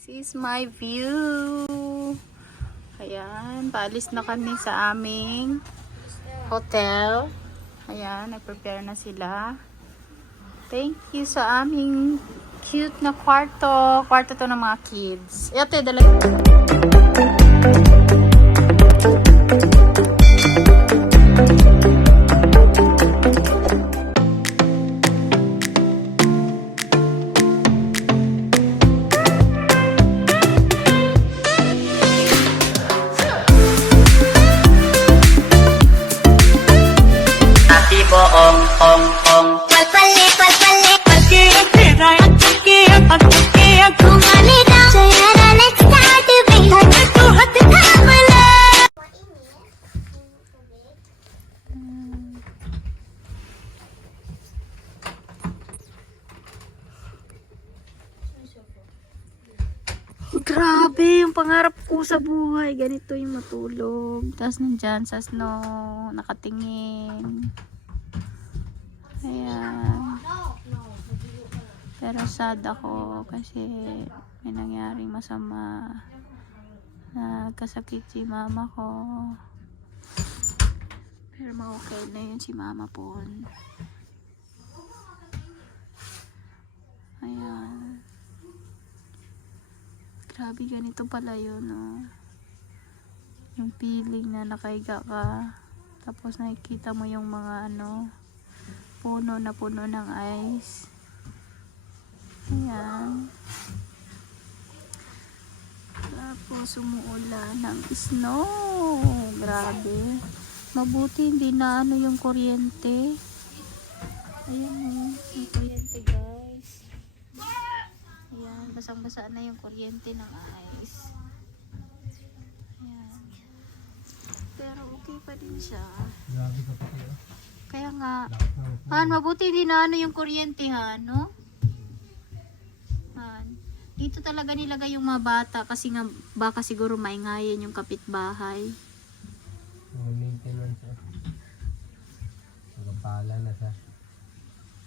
This is my view. Ayan, paalis na kami sa aming hotel. Ayan, nag-prepare na sila. Thank you sa aming cute na kwarto. Kwarto to ng mga kids. Ito, dala. Grabe, yung pangarap ko sa buhay. Ganito yung matulog. Tapos nandyan sa snow, nakatingin. Ayan. Pero sad ako kasi may nangyaring masama. Nagkasakit si mama ko. Pero ma-okay na yun si mama po. Ayan. Grabe, ganito pala yun, no? Yung feeling na nakahiga ka, tapos nakikita mo yung mga puno na puno ng ice. Ayan. Tapos umuulan ng snow. Grabe. Mabuti hindi na yung kuryente. Ayan, yung kuryente, guys. Ayan, basang-basa na yung kuryente ng ice. Ayan. Pero okay pa din siya. Grabe ka pa kayo. Kaya nga, Han, mabuti hindi na yung kuryente, Han, no? Han, dito talaga nilagay yung mga bata kasi nga baka siguro maingayin yung kapitbahay. Maintenance siya. Magpala na siya.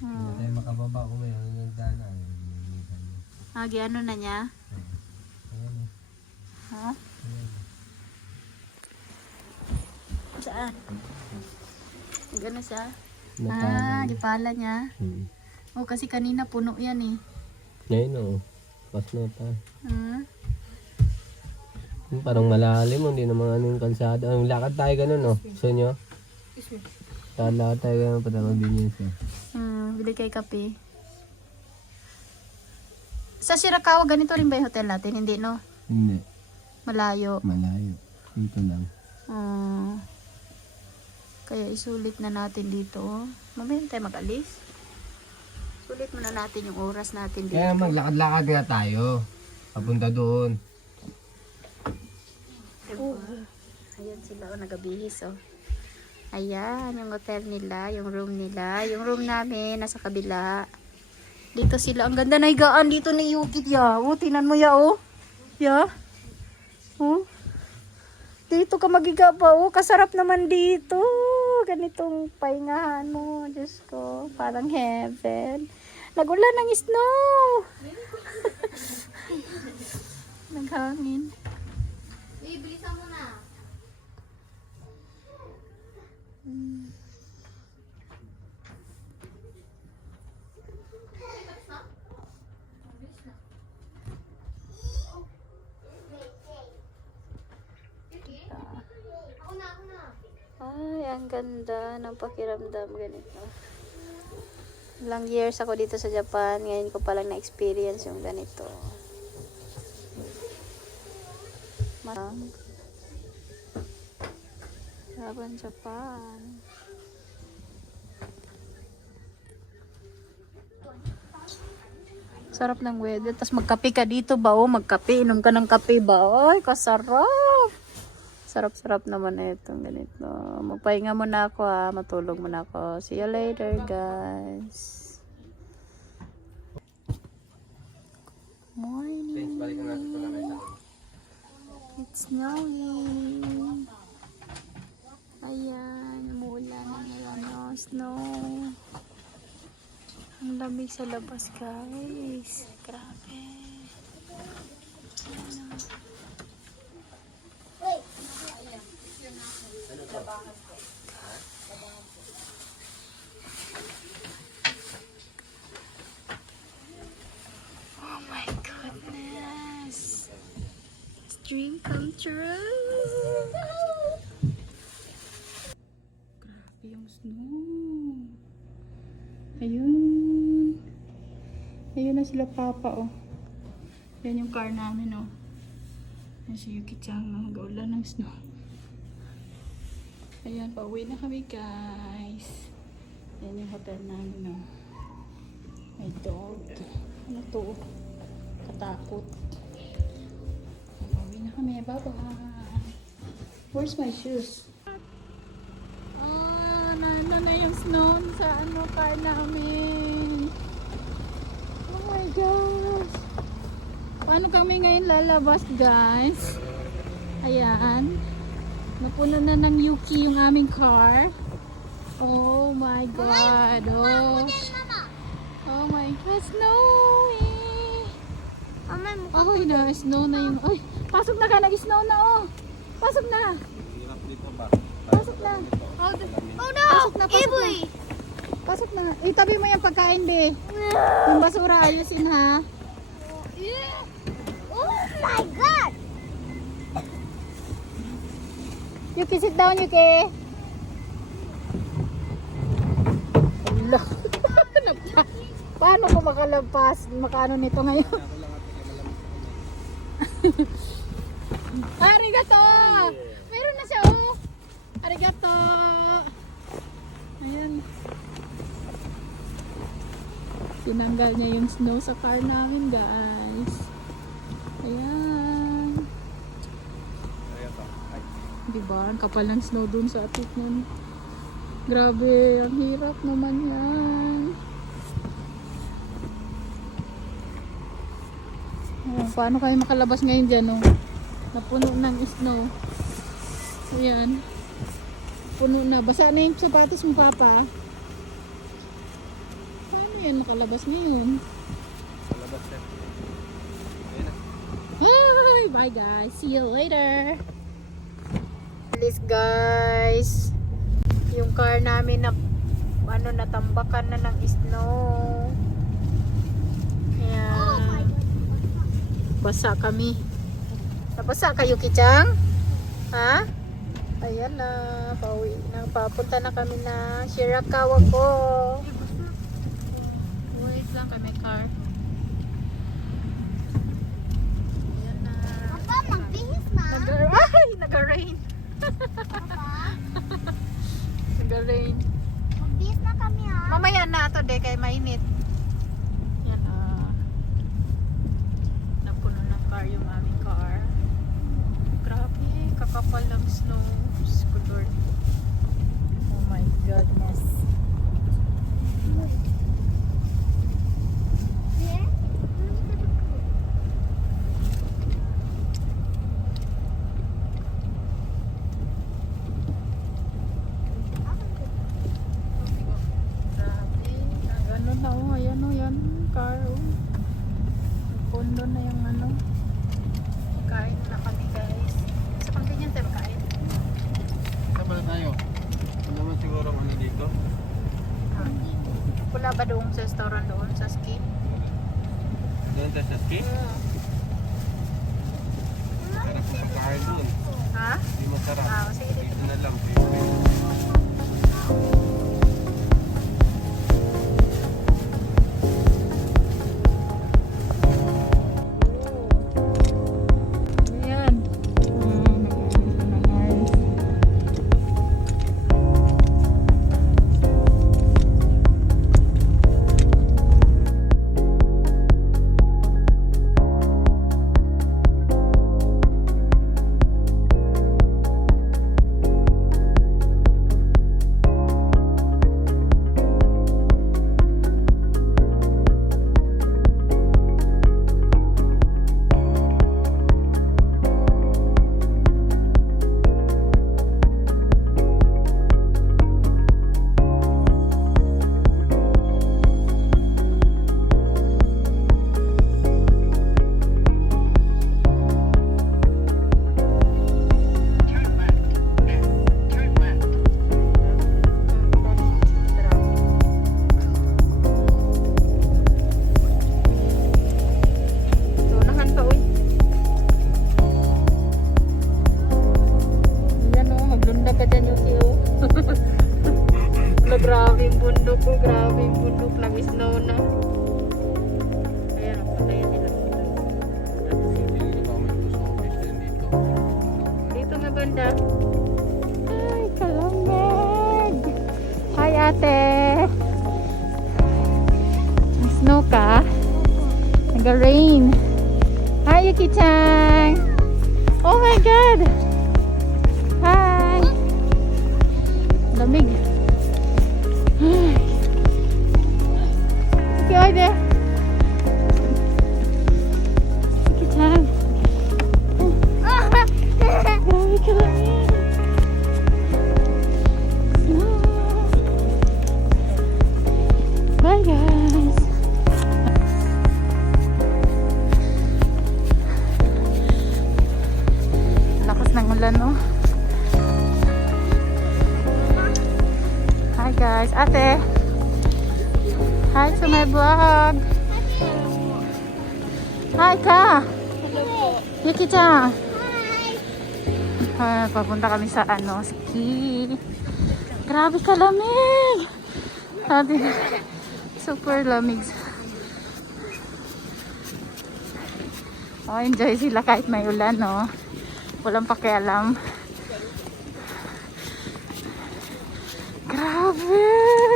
Hindi tayo makababa kung may nagdana. Agi, ano na niya? Ayan o. Ha? Saan? Gano'n siya? Di pala niya. Oh, kasi kanina puno yan eh. Ngayon o. Pas na pa. Parang malalim o. Hindi naman yung kalsada. Lakad tayo ganun o. Gusto nyo? Lakad tayo ganun. Patawag din yun siya. Bili kay kape. Sa Shirakawa, ganito rin ba yung hotel natin? Hindi, no? Hindi. Malayo. Malayo. Dito lang. Kaya isulit na natin dito. Mamaya tayo mag-alis. Sulit muna natin yung oras natin dito. Kaya maglakad-lakad nga tayo. Papunta doon. Ayan sila, nagabihis, oh. Ayan, yung hotel nila, yung room nila. Yung room namin, nasa kabila. Dito sila. Ang ganda na higaan dito ni Yukit, ya. Oh, tinan mo, ya, oh. Ya. Oh. Dito ka magiga pa, oh. Kasarap naman dito. Ganitong pahingahan mo. Diyos ko. Parang heaven. Nagulan ng snow. Naghangin. Bilisan mo na. Ay, ang ganda ng pakiramdam ganito. Ilang years ako dito sa Japan, ngayon ko palang na-experience yung ganito. Laban Japan. Sarap ng weather. Tapos magkape ka dito ba? Oh, magkape. Inom ka ng kape ba? Ay, kasarap. Sarap-sarap naman na itong ganito. Magpahinga muna ako ha. Matulog muna ako. See you later, guys. Morning. It's snowing. Ayan. Umuulan na ngayon. Snow. Ang lamig sa labas, guys. Grabe. dream come true. Grabe yung snow. Ayun. Ayun na sila papa, oh. Yan yung car namin, oh. Yan si Yuki-chan, mag-ulan ng snow. Ayan, pauwi na kami, guys. Yan yung hotel namin, oh. May dog. Ano to? Katakot. Pauwi na kami. Bye-bye. Where's my shoes? Ah, nandun na yung snow sa car namin. Oh my gosh. Paano kami ngayon lalabas, guys? Ayan. Napuno na ng Yuki yung aming car. Oh my God. Oh my God. Snowy. Oh, snow na yung... Ay, pasok na ka. Nag-snow na, oh. Pasok na. Pasok na. Oh no! Pasok na, pasok na. Pasok na. Itabi mo yung pagkain, be. Yung basura, ayusin, ha. Oh my God! Yuki, sit down, Yuki. Hello. Paano ko makalabas? Makaano nito ngayon? Arigato! Meron na siya, oh. Arigato! Ayan. Tinanggal niya yung snow sa car namin, guys. Ayan. Diba? Ang kapal ng snow dun sa atik nun. Grabe, ang hirap naman yan. Oh, paano kayo makalabas ngayon dyan, oh? Napuno ng snow. Ayan. Puno na. Basa na yung sapatos mo, Papa. Paano yan makalabas ngayon? Palabas siya. Hi! Bye, guys. See you later. Please, guys. Yung car namin na natambakan na ng snow. Ayan. Basa kami. Nabasa kayo, Kichang? Ha? Ayan na. Pauwi na. Papunta na kami na Shirakawa ko. Wait lang kami car. Ayan na. Papa, magbihis na. Ay! Nag-rain. Nag-rain. Magbihis na kami ha. Mamaya na ito de kay mainit. Yan napuno ng car yung aming car. Grabe, kakapal ng snow. Lord. Oh my goodness. Car, oh. Pondo na yung kain na kami, guys. Sa pangganyan tayo kain. Saan ba na tayo? Ano naman siguro ang dito? Wala ba doon sa restaurant doon sa ski? Doon tayo sa ski? Para sa makain doon. Ha? Hindi masarap. Sige dito. Dito na lang. ganda. Ay, kalamig. Hi, ate. May snow ka? Nag-rain. Hi, Yuki-chan. Oh my God. Hi. Lamig. Okay, hi there. Yuki-chan. Grabe ka lamig. Snow. Bye, guys. Lakas ng ulan, no? Hi, guys. Ate. Hi to my vlog. Hi, ka. Yuki-chan. Papunta kami sa ski. Grabe kalamig. Sabi, super lamig. Oh, enjoy sila kahit may ulan, no? Walang pakialam. Grabe!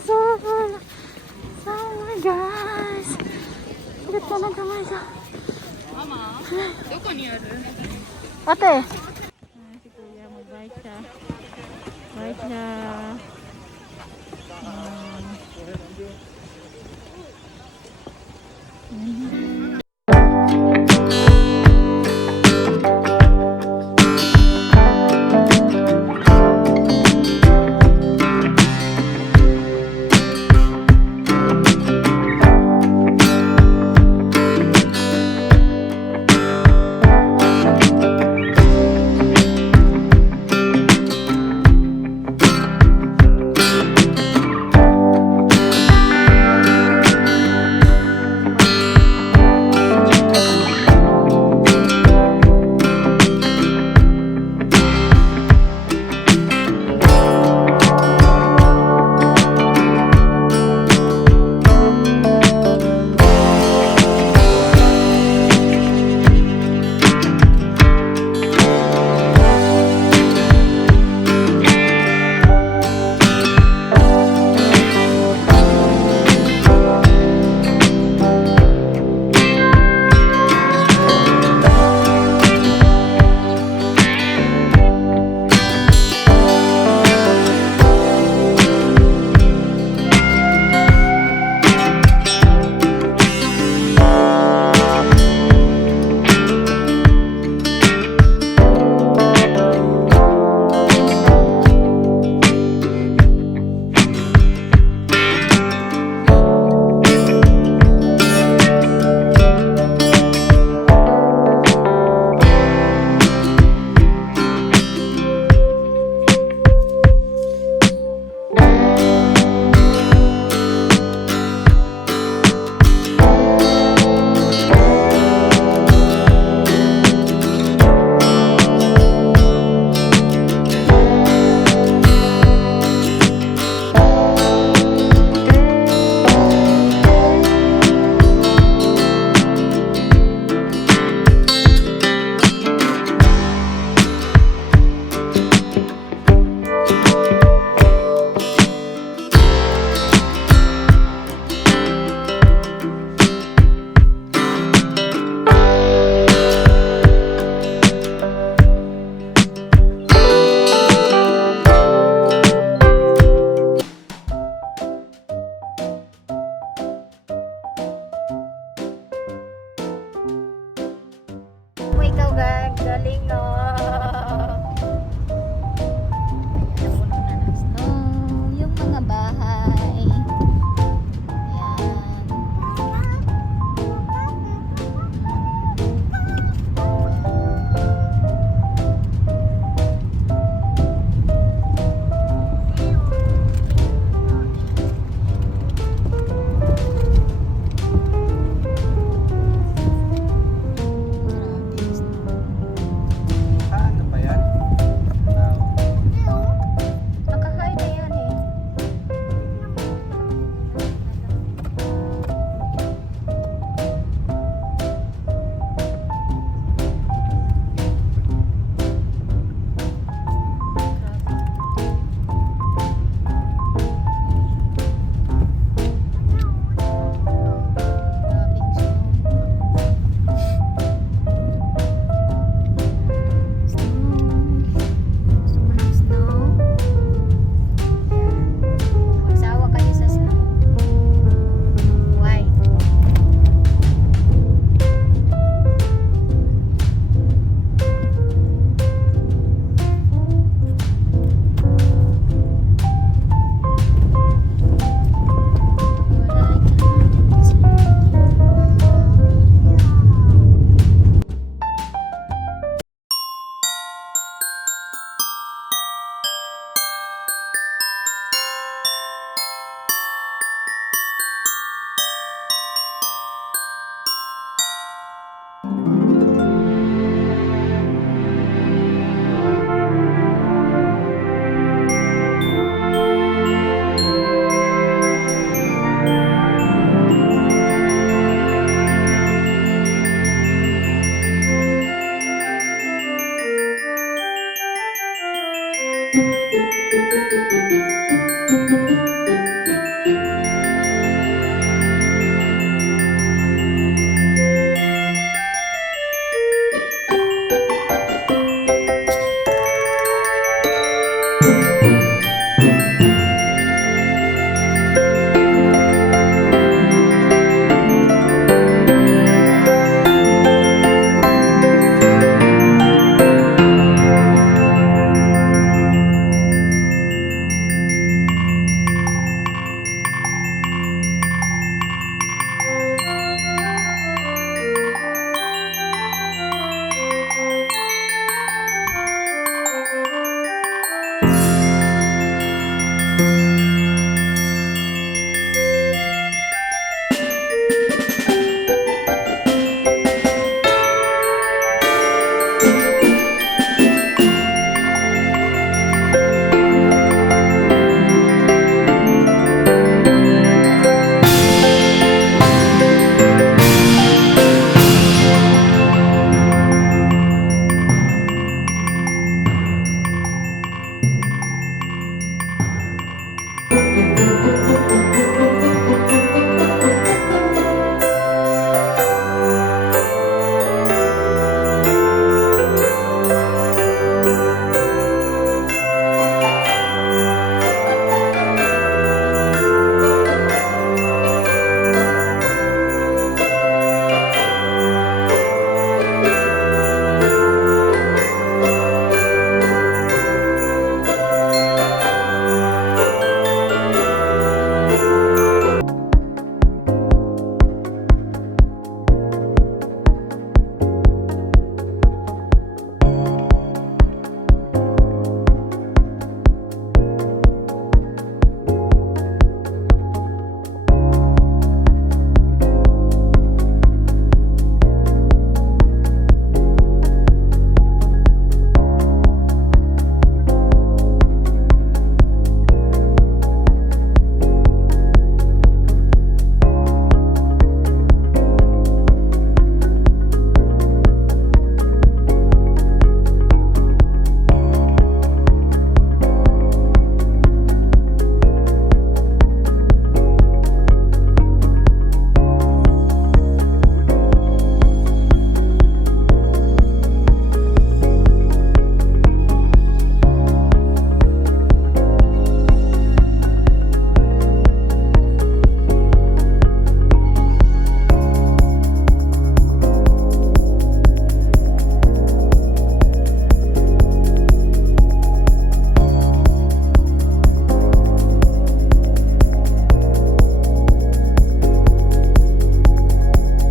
Super! Oh my guys! Ulit ka lang kamay ka. Mama, doko niya rin. Ate! Si Kuya, mag-bike siya. Bike siya. Ikaw, galing, no?